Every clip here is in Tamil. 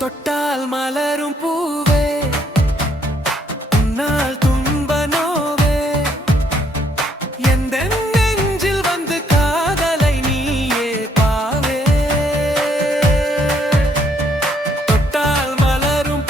தொட்டால் மலரும் பூவே உன்னால் துன்ப நோவே எந்த நெஞ்சில் வந்து காதலை நீயே பாவே தொட்டால் மலரும்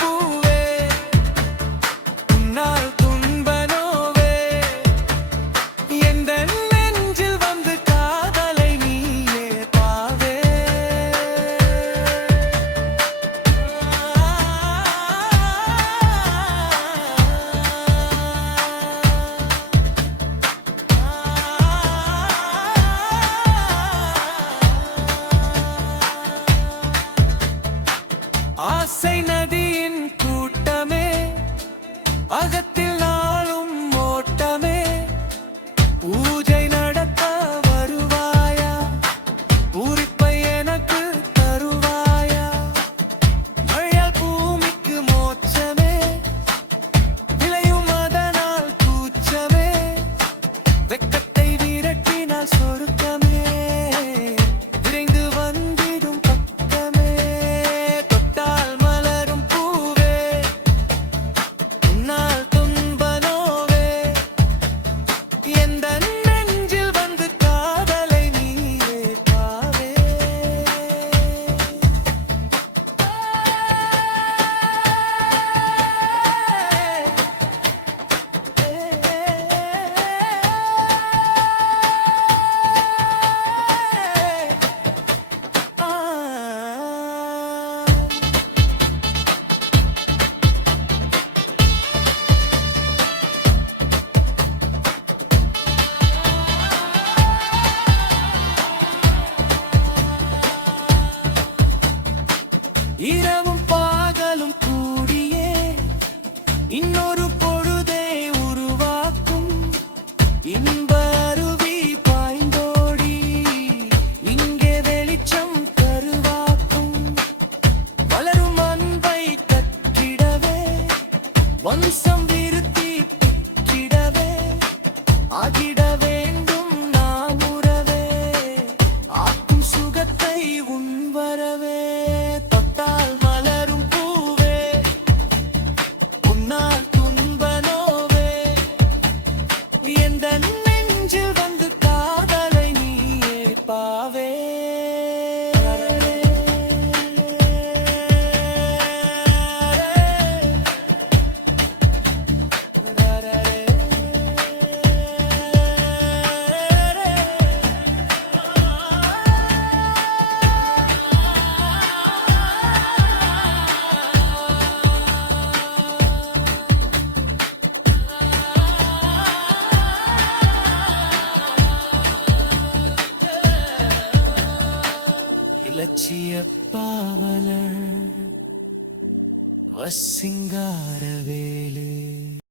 பூவே உன்னால் துன்ப நோவே எந்த நெஞ்சில் வந்து காதலை நீயே பாவே ஆசை நதியின் கூட்டமே அகத்தில் நாளும் ஓட்டமே பூஜை நடத்த வருவாயா பூரிப்பை எனக்கு தருவாயா மழையால் பூமிக்கு மோட்சமே விளையும் அதனால் கூச்சமே வெக்கத்தை விரட்டினால் சொருக்கமே விரைந்து வந்திடும் இரவும் பகலும் கூடியே இன்னொரு பொழுதை உருவாக்கும் இன்ப அருவி பாய்ந்தோடி இங்கே வெளிச்சம் கருவாக்கும் வளரும் அன்பை கற்றிடவே வம்சம் விருத்தி பெற்றிடவே ஆகிட வேண்டும் நாம் உறவே ஆக்கும் சுகத்தை உண்வரவே நெஞ்சில் வந்து காதலை நீயே பாவே இலட்சிய பாவலர் வசிங்காரவேலு